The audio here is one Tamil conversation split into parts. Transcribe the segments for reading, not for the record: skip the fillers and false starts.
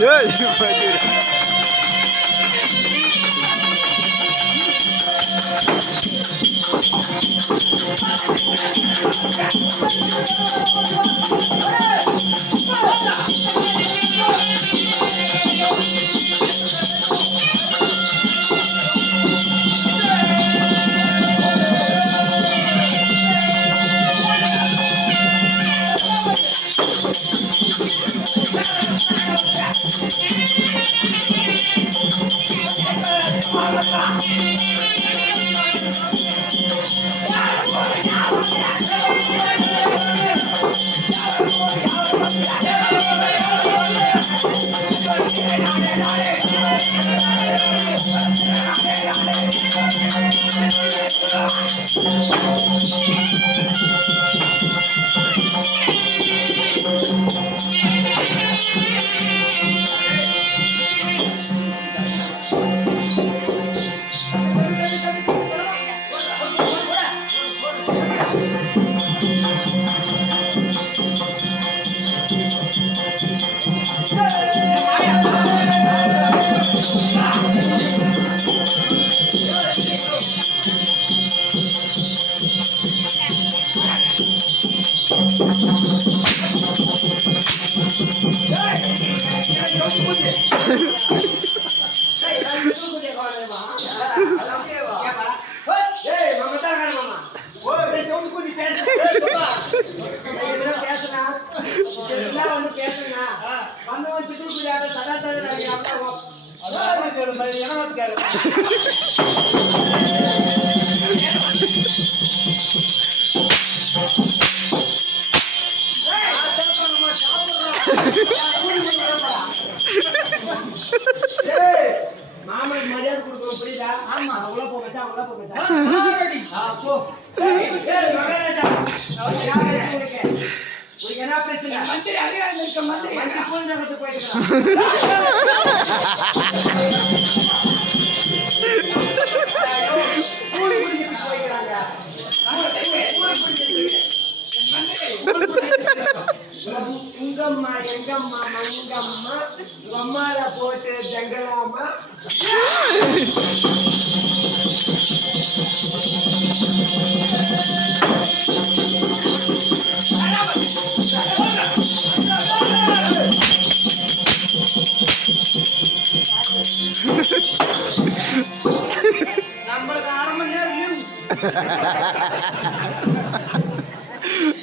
Yeah, you might do that. மாமனுக்கு மரியாதை கொடுக்கணும் புரியுதா? ஆமா உள்ள போ மச்சான் உள்ள போ மச்சான் போ சரி மகனடா யாரே சொல்லுங்க உனக்கு என்ன பிரச்சனை மந்திரி அதிகாரம் இருக்க மந்திரி மந்திரி போன் நடந்து போயிடுறான் ஊரு குடிக்கு போயிடுறாங்க ஊரு குடிக்கு உங்கம்மா எங்கம்மா மங்கம்மா உம்மால போட்டு ஜங்கலாமா நம்மளுக்கு 1/2 மணி நேரம் லீவ்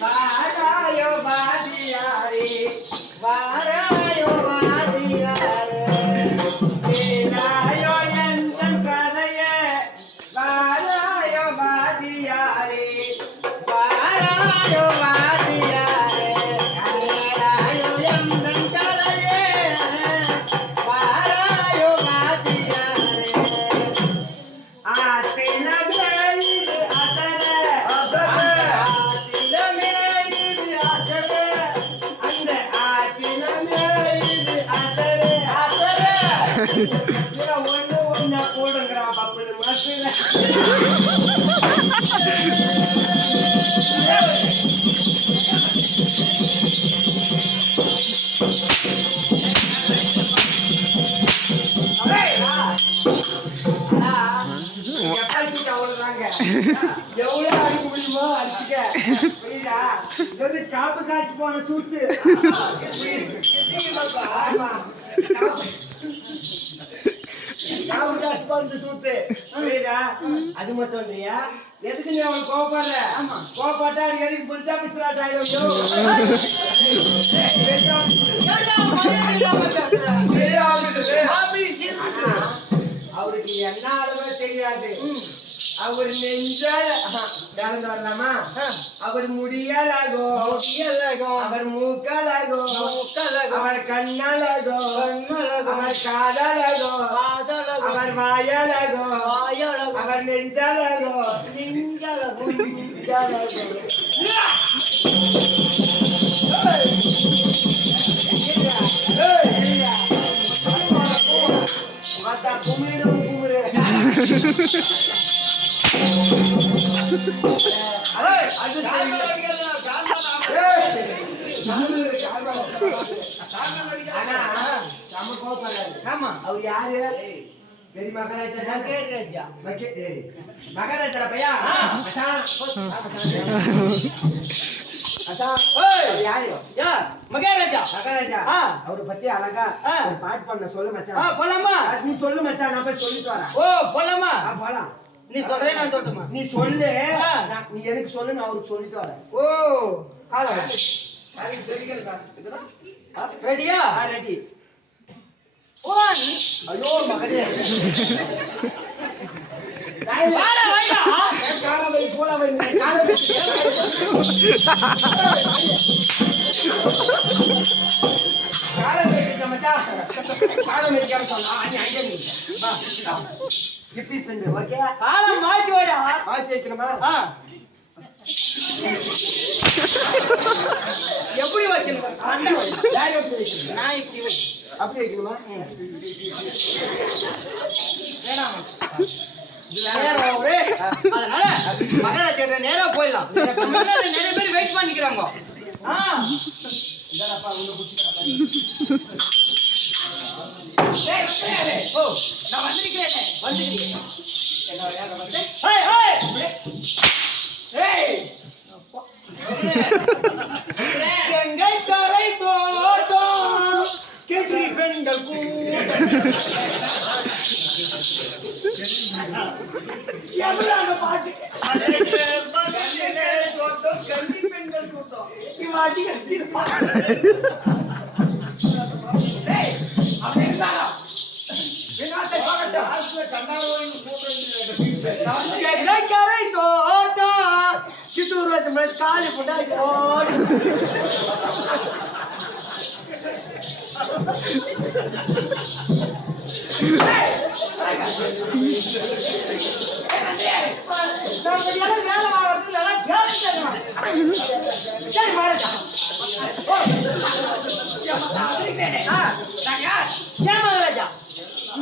வாராயோ வாதியாரே வாராயோ வாதியாரே வேலாயோ எந்தன் கதையே வாராயோ வாதியாரே வாராயோ வாதியாரே வேலாயோ எந்தன் கதையே வாராயோ வாதியாரே ஆத்தின வேலி அசரே எவ்வளவு அடிக்க முடியுமோ அடிச்சுக்க. புரியுதா? இது காப்பு காசு போன சூட்டு. ஆமா, காப்பு காசு போன சூட்டு. புரியுதா? அது மட்டும் இல்லையா? எதுக்கு நீ அவன் கோவப்படுற? கோவப்பட்டா நீ எதுக்கு புரிஞ்சா பிசுறாட்ட ஆயிடும். அவருக்கு என்ன அளவே தெரியாது. அவர் நெஞ்சால் நடந்து வரலாமா? அவர் முடியால் ஆகும், அவர் மூக்கால் ஆகும், அவர் கண்ணால் ஆகும், அவர் காதால் ஆகும், அவர் வாயால் ஆகும், அவர் நெஞ்சால் ஆகும், குமிரிடும் குமிரு. அவர் யாரு? பெரிய மகாராஜா. மகாராஜா பையா மகாராஜா. அவரை பத்தி அழகா பாட்டு பண்ண சொல்லு மச்சான். போலாமா? நீ சொல்லு மச்சான், நான் போய் சொல்லிட்டு வரேன். ஓ போலாமா? போலாம். நீ சொல்றே நான் சொல்லட்டுமா? நீ சொல்லு, நீ எனக்கு சொல்லு, நான் அவருக்கு சொல்லிட்டு வரேன். ஓ கால ரெடியா? ரெடி. ஐயோ மகனே, எப்படி வச்சிருக்க? அப்படி வைக்கணுமா? அதனால மகாராஜா நேரா போயிடலாம். நிறைய பேர் வெயிட் பண்ணிக்கிறாங்க. நான் வந்திருக்கிறேன். கங்கை கரை தோட்டம் கெட்டி பெண்கள் எவ்வளவு பாட்டு தோட்டம் கட்டி பெண்கள் கூட்டம் இவாட்டி கரை தோட்டம் சித்தூர் வச்சு காலி போட்டா வேலை ஆகிறது சரி மகாராஜா. ஏன் மகாராஜா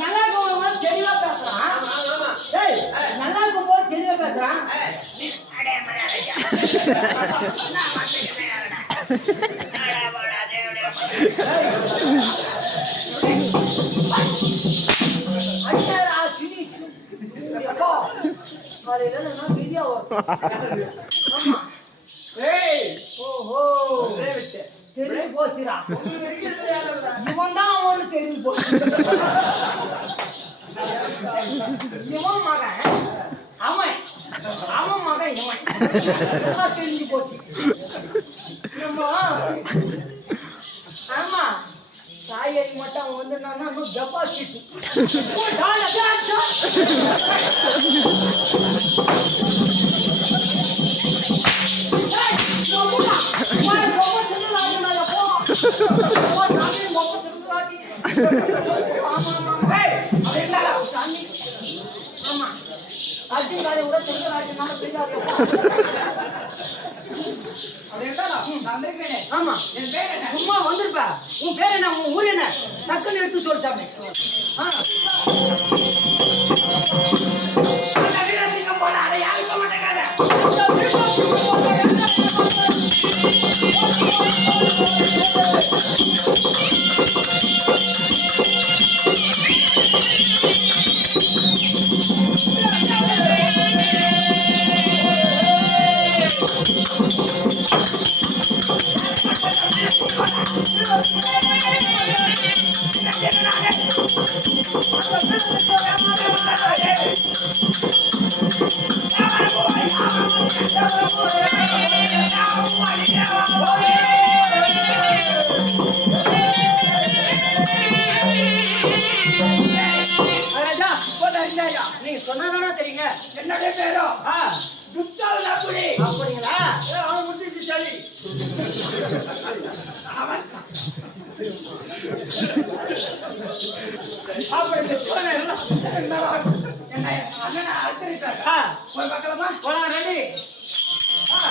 நல்லா இருக்கும் தெளிவா பேசுறான். நல்லா இருக்கும் போது தெளிவா பேசுறான். தெரிஞ்சு போச்சுரா. இவன் தான் அவனு தெரிஞ்சு போச்சு. இவன் மகன் அவன், அவன் மகன் இவன் தெரிஞ்சு போச்சு. ஆமா காய்கறி மட்டும் அவன் வந்து நான் டெபாசிட் ஆமா அர்ஜுன் காலை கூட திருநாட்டு ஆமா சும்மா வந்திருப்ப. உன் பேர் என்ன? உன் ஊர் என்ன? டக்குன்னு எடுத்து சொல்லு சாமி. ராஜா, போடா, இந்தாயா. நீங்க சொன்னதானே தெரியுங்க. என்னுடைய பேரோ ஆ, துத்தால் நகுலி. அப்படிங்களா? அவன் முடிச்சு சரி. அவன் அப்படி இந்த சோழனை எல்லாம் என்ன அண்ணனை அழுத்திட்டாங்க. ஆ, போய் பார்க்கலாமா? போலாம், ரெடி? ஆ.